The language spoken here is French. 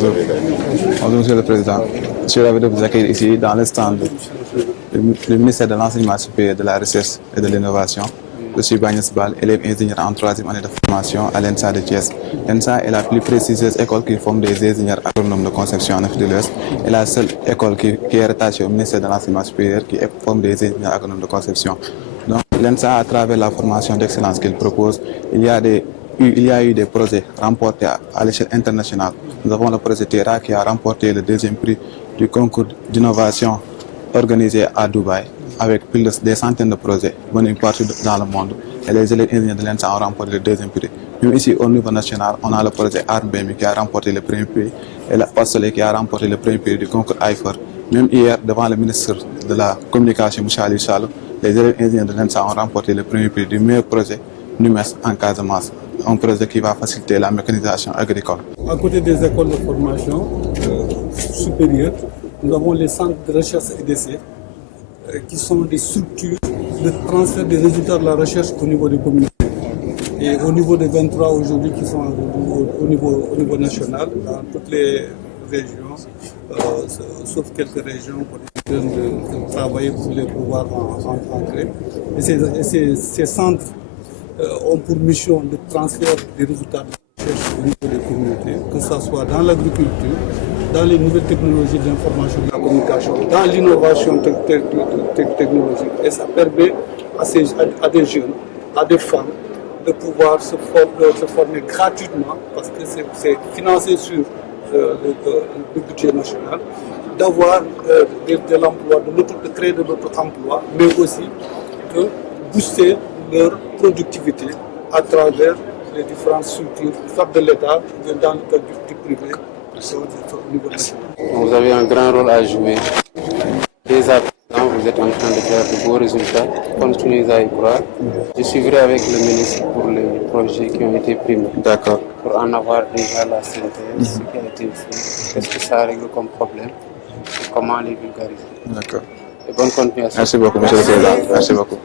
Bonjour. Bonjour, Monsieur le Président. Je suis ravi de vous accueillir ici dans le stand du ministère de l'Enseignement supérieur, de la Recherche et de l'Innovation. Je suis Bagnès Bal, élève ingénieur en 3e année de formation à l'ENSA de Thiès. L'ENSA est la plus prestigieuse école qui forme des ingénieurs agronomes de conception en Afrique de l'Ouest et la seule école qui est rattachée au ministère de l'Enseignement supérieur qui forme des ingénieurs agronomes de conception. Donc, l'ENSA, à travers la formation d'excellence qu'il propose, il y a eu des projets remportés à l'échelle internationale. Nous avons le projet Terra qui a remporté le 2e prix du concours d'innovation organisé à Dubaï avec plus de des centaines de projets venus partout dans le monde. Et les élèves ingénieurs de l'ENSA ont remporté le 2e prix. Même ici, au niveau national, on a le projet ARMBEMI qui a remporté le 1er prix et la Pastolet qui a remporté le 1er prix du concours IFOR. Même hier, devant le ministre de la Communication, M. Ali Chalou, les élèves ingénieurs de l'ENSA ont remporté le 1er prix du meilleur projet NUMES en Casamance, un projet qui va faciliter la mécanisation agricole. À côté des écoles de formation supérieure, nous avons les centres de recherche et d'essai qui sont des structures de transfert des résultats de la recherche au niveau des communautés. Et au niveau des 23 aujourd'hui qui sont au niveau national, dans toutes les régions, sauf quelques régions pour les jeunes de travailler pour les pouvoir entrer. Et ces centres ont pour mission de transfert des résultats de la recherche au niveau des communautés, que ce soit dans l'agriculture, dans les nouvelles technologies de l'information et de la communication, dans l'innovation technologique. Et ça permet à des jeunes, à des femmes, de pouvoir se former gratuitement, parce que c'est financé sur le budget national, d'avoir de l'emploi, de créer de l'auto-emploi, mais aussi de booster leur productivité à travers les différentes structures, soit de l'État, dans le cadre du privé, au niveau national. Vous avez un grand rôle à jouer. Dès à présent, vous êtes en train de faire de beaux résultats. Continuez à y croire. Je suivrai avec le ministre pour les projets qui ont été primés. D'accord. Pour en avoir déjà la synthèse, ce qui a été fait, qu'est-ce que ça règle comme problème, et comment les vulgariser. D'accord. Et bonne continuation. Merci beaucoup, Monsieur le Président. Merci beaucoup.